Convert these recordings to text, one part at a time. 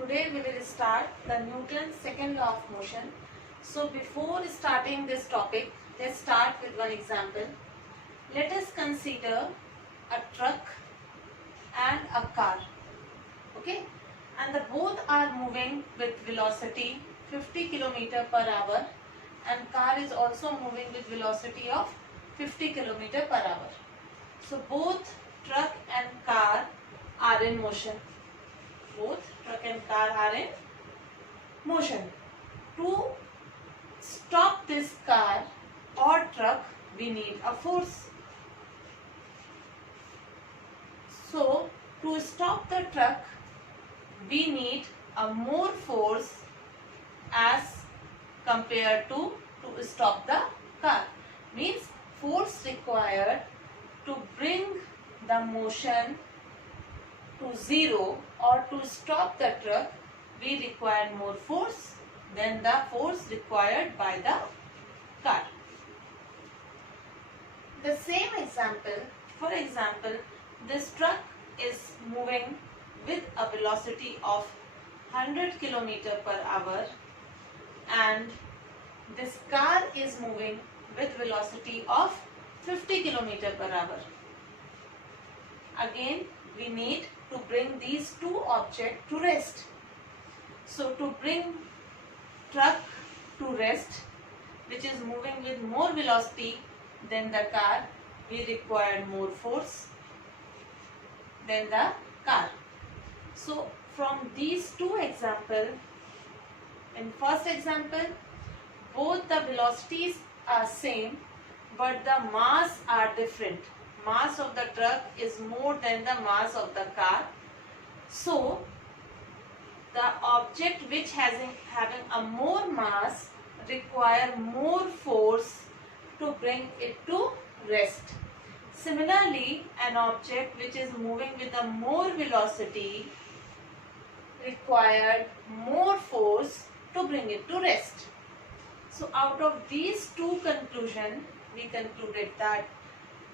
Today we will start the Newton's second law of motion. So before starting this topic, let's start with one example. Let us consider a truck and a car. Okay, and the both are moving with velocity 50 km per hour, and car is also moving with velocity of 50 km per hour. So both truck and car are in motion. Both truck and car are in motion. To stop this car or truck, we need a force. So to stop the truck, we need a more force as compared to stop the car. Means force required to bring the motion to zero or to stop the truck, we require more force than the force required by the car. The same example, for example, this truck is moving with a velocity of 100 km per hour and this car is moving with velocity of 50 km per hour. Again, we need to bring these two objects to rest. So to bring truck to rest, which is moving with more velocity than the car, we require more force than the car. So from these two examples, in first example, both the velocities are same, but the mass are different. Mass of the truck is more than the mass of the car. So the object which having a more mass require more force to bring it to rest. Similarly, an object which is moving with a more velocity required more force to bring it to rest. So out of these two conclusions, we concluded that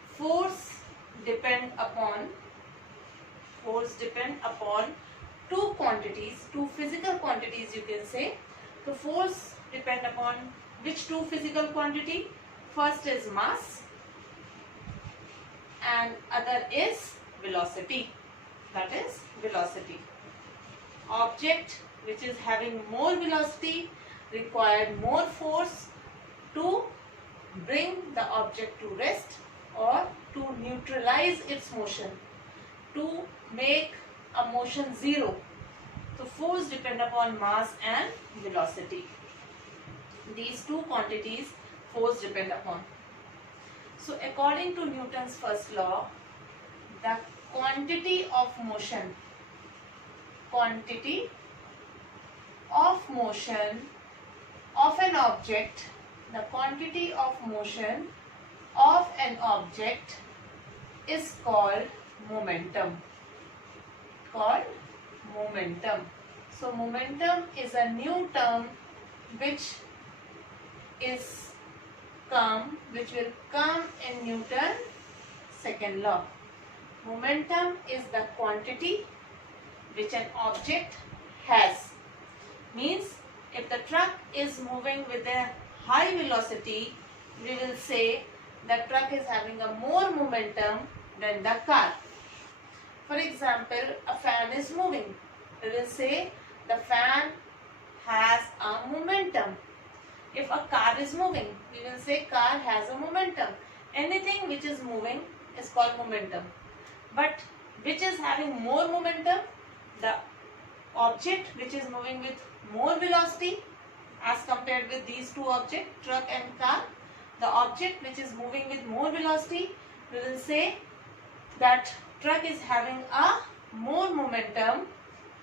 force depend upon two quantities, two physical quantities you can say. So force depend upon which two physical quantity? First is mass and other is velocity. That is velocity. Object which is having more velocity required more force to bring the object to rest or to neutralize its motion, to make a motion zero. So force depend upon mass and velocity. These two quantities force depend upon. So according to Newton's first law, the quantity of motion of an object, the quantity of motion of an object is called momentum. So momentum is a new term which will come in Newton's second law. Momentum is the quantity which an object has. Means if the truck is moving with a high velocity, we will say the truck is having a more momentum than the car. For example, a fan is moving. We will say the fan has a momentum. If a car is moving, we will say car has a momentum. Anything which is moving is called momentum. But which is having more momentum? The object which is moving with more velocity as compared with these two objects, truck and car. The object which is moving with more velocity, we will say that truck is having a more momentum.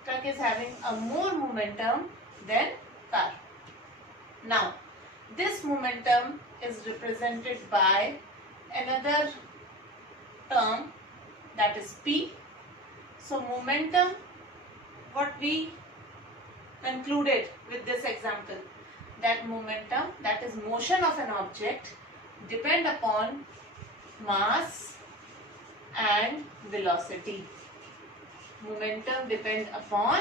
Truck is having a more momentum than car. Now, this momentum is represented by another term, that is P. So momentum, what we concluded with this example, that momentum, that is motion of an object, depend upon mass and velocity. Momentum depend upon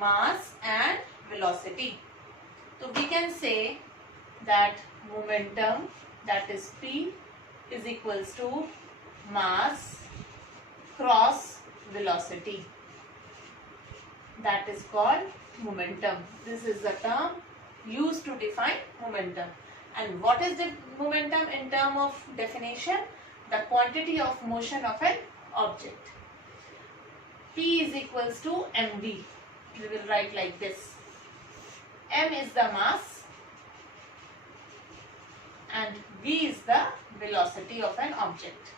mass and velocity. So we can say that momentum, that is P, is equals to mass cross velocity. That is called momentum. This is the term used to define momentum. And what is the momentum in term of definition? The quantity of motion of an object. P is equals to mv. We will write like this. M is the mass and v is the velocity of an object.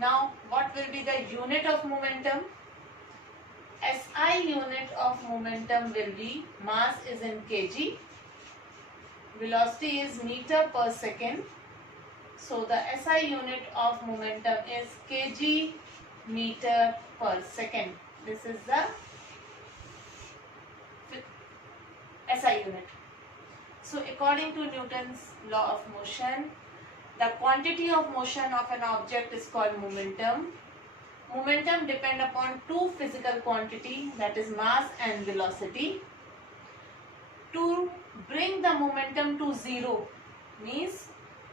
Now, what will be the unit of momentum? SI unit of momentum will be, mass is in kg, velocity is meter per second. So the SI unit of momentum is kg meter per second. This is the SI unit. So according to Newton's law of motion, the quantity of motion of an object is called momentum. Momentum depend upon two physical quantity, that is mass and velocity. To bring the momentum to zero means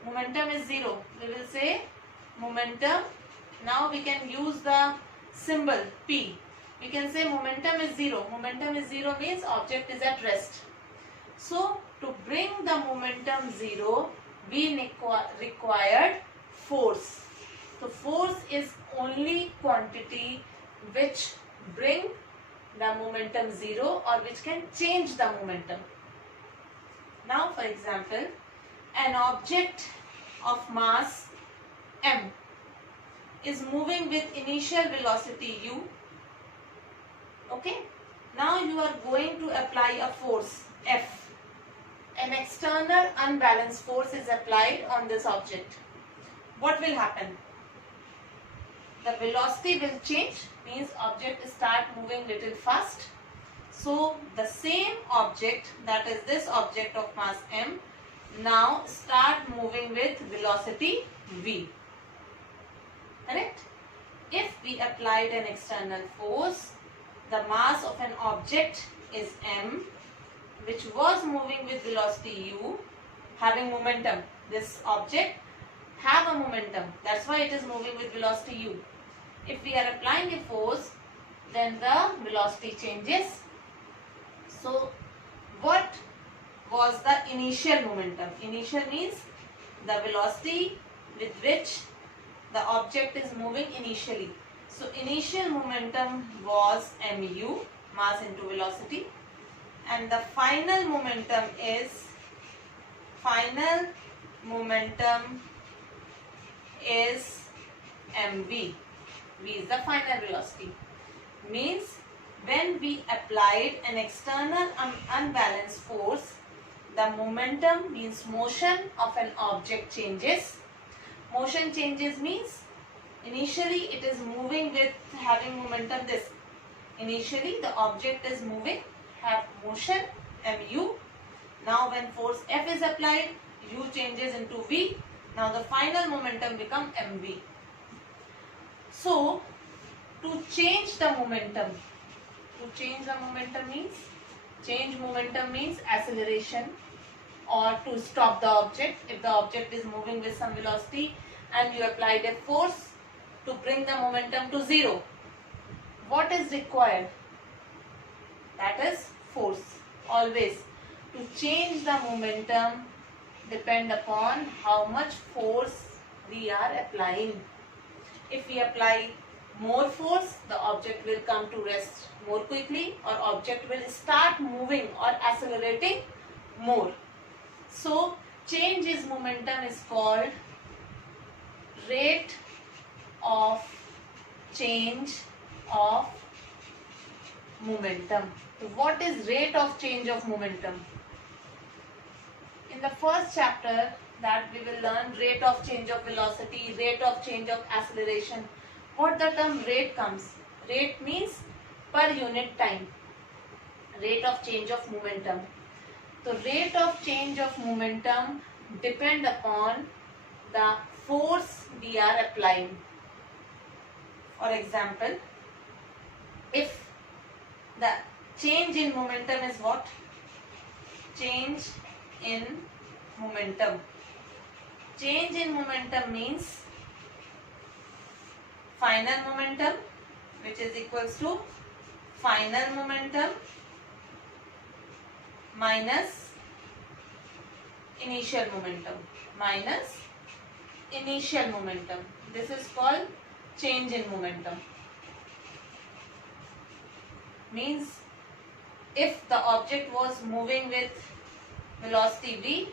momentum is zero. We will say momentum. Now we can use the symbol P. We can say momentum is zero. Momentum is zero means object is at rest. So to bring the momentum zero, we required force. So force is only quantity which bring the momentum zero or which can change the momentum. Now for example, an object of mass m is moving with initial velocity u. Okay. Now you are going to apply a force F. An external unbalanced force is applied on this object. What will happen? The velocity will change, means object start moving little fast. So the same object, that is this object of mass m, now start moving with velocity v. Correct? If we applied an external force, the mass of an object is m, which was moving with velocity u, having momentum. This object have a momentum, that's why it is moving with velocity u. If we are applying a force, then the velocity changes. So what was the initial momentum? Initial means the velocity with which the object is moving initially. So initial momentum was mu, mass into velocity, and the final momentum is mv. V is the final velocity. Means when we applied an external unbalanced force, the momentum means motion of an object changes. Motion changes means initially it is moving with having momentum this. Initially the object is moving, have motion mu. Now when force F is applied, u changes into v. Now the final momentum become mv. So to change the momentum, change momentum means acceleration, or to stop the object. If the object is moving with some velocity and you applied a force to bring the momentum to zero, what is required? That is force. Always to change the momentum depend upon how much force we are applying. If we apply more force, the object will come to rest more quickly, or object will start moving or accelerating more. So change in momentum is called rate of change of momentum. So what is rate of change of momentum? In the first chapter that we will learn rate of change of velocity, rate of change of acceleration. What the term rate comes? Rate means per unit time. Rate of change of momentum. So rate of change of momentum depend upon the force we are applying. For example, if The change in momentum is what? Change in momentum. Change in momentum means final momentum, which is equals to final momentum minus initial momentum. Minus initial momentum. This is called change in momentum. Means if the object was moving with velocity v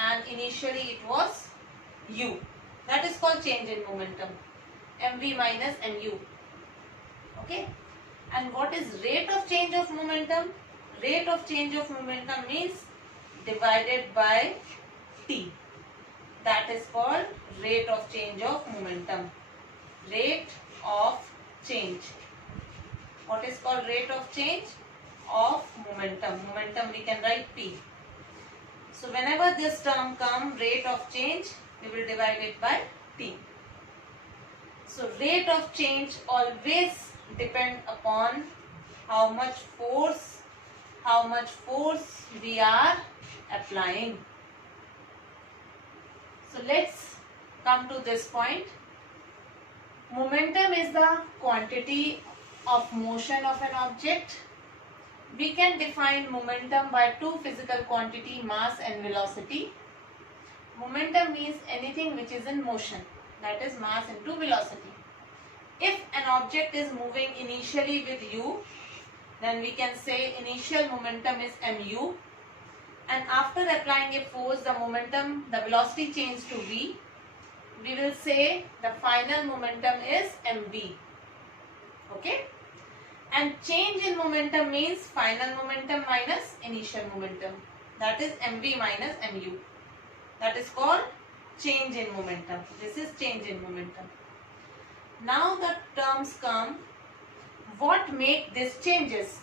and initially it was u, that is called change in momentum. Mv minus mu. Okay. And what is rate of change of momentum? Rate of change of momentum means divided by t. That is called rate of change of momentum. Rate of change. What is called rate of change of momentum? Momentum we can write p. So whenever this term comes, rate of change, we will divide it by t. So rate of change always depend upon how much force we are applying. So let's come to this point. Momentum is the quantity of motion of an object. We can define momentum by two physical quantity, mass and velocity. Momentum means anything which is in motion, that is mass into velocity. If an object is moving initially with u, then we can say initial momentum is mu, and after applying a force, the momentum, the velocity changes to v. We will say the final momentum is mv. Okay? And change in momentum means final momentum minus initial momentum. That is mv minus mu. That is called change in momentum. This is change in momentum. Now the terms come, what make these changes?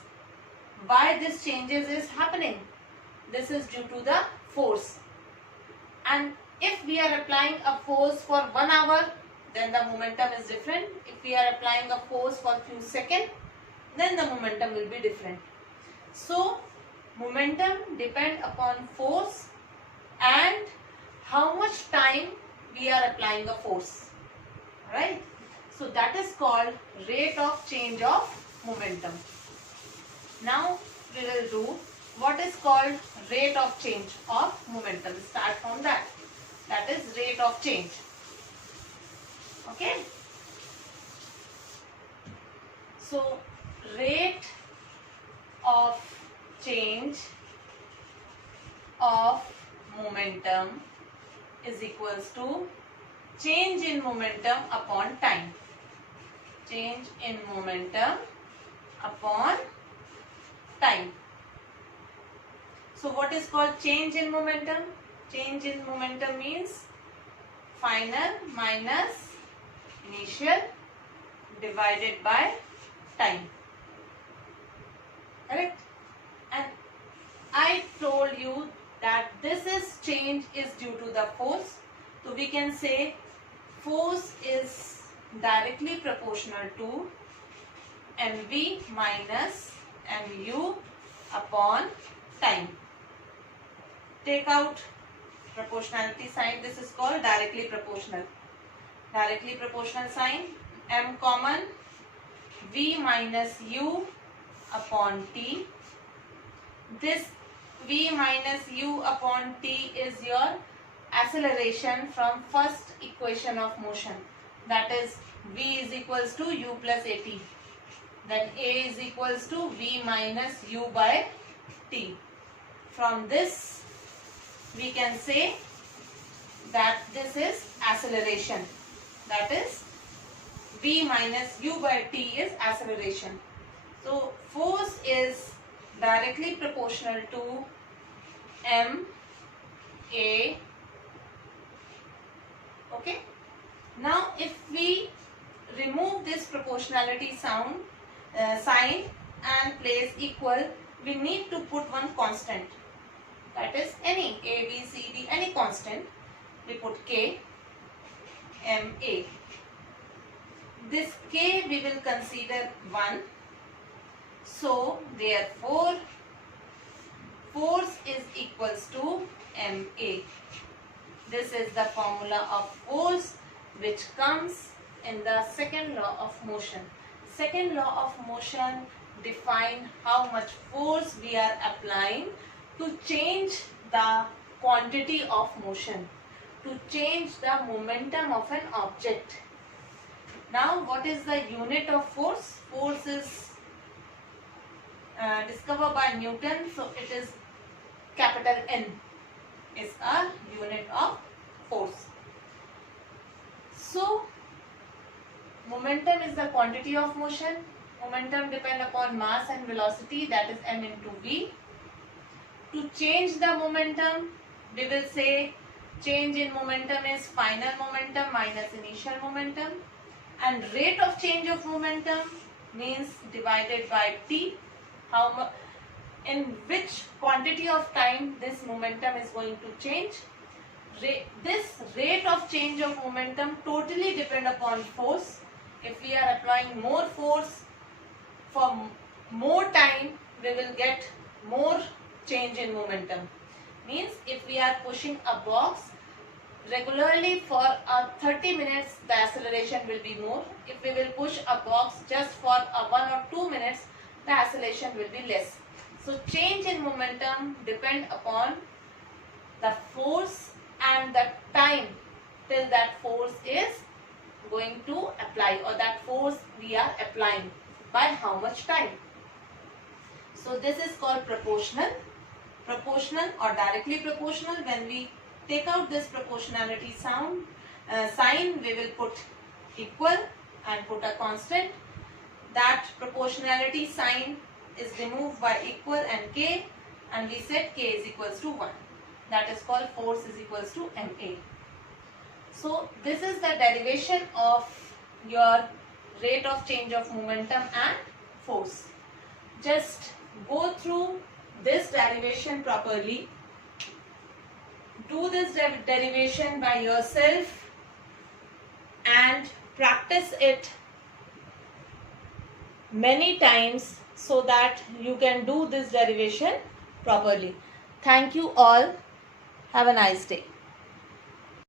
Why these changes is happening? This is due to the force. And if we are applying a force for 1 hour, then the momentum is different. If we are applying a force for few seconds, then the momentum will be different. So momentum depend upon force and how much time we are applying a force. Right? So that is called rate of change of momentum. Now we will do what is called rate of change of momentum. Start from that. That is rate of change. Okay. So rate of change of momentum is equals to change in momentum upon time. Change in momentum upon time. So what is called change in momentum? Change in momentum means final minus initial divided by time. Correct? And I told you that this is change is due to the force. So we can say force is directly proportional to mv minus mu upon time. Take out proportionality sign. This is called directly proportional. Directly proportional sign. M common. V minus u upon t. This v minus u upon t is your acceleration from first equation of motion. That is v is equals to u plus at. Then a is equals to v minus u by t. From this we can say that this is acceleration. That is v minus u by t is acceleration. So force is directly proportional to m a. Okay. Now if we remove this proportionality sign and place equal, we need to put one constant. That is any a, b, c, d, any constant. We put k, m, a. This k we will consider 1 So therefore force is equals to ma. This is the formula of force which comes in the second law of motion. Second law of motion define how much force we are applying to change the quantity of motion, to change the momentum of an object. Now what is the unit of force? Force is discovered by Newton, so it is capital N is a unit of force. So momentum is the quantity of motion. Momentum depends upon mass and velocity, that is m into v. To change the momentum, we will say change in momentum is final momentum minus initial momentum, and rate of change of momentum means divided by t, how much, in which quantity of time this momentum is going to change. This rate of change of momentum totally depend upon force. If we are applying more force for more time, we will get more change in momentum. Means if we are pushing a box regularly for 30 minutes, the acceleration will be more. If we will push a box just for 1 or 2 minutes, the acceleration will be less. So change in momentum depend upon the force and the time till that force is going to apply, or that force we are applying by how much time. So this is called proportional. Proportional or directly proportional. When we take out this proportionality sign, we will put equal and put a constant. That proportionality sign is removed by equal and k, and we set k is equals to 1. That is called force is equals to ma. So this is the derivation of your rate of change of momentum and force. Just go through this derivation properly. Do this derivation by yourself and practice it many times so that you can do this derivation properly. Thank you all. Have a nice day.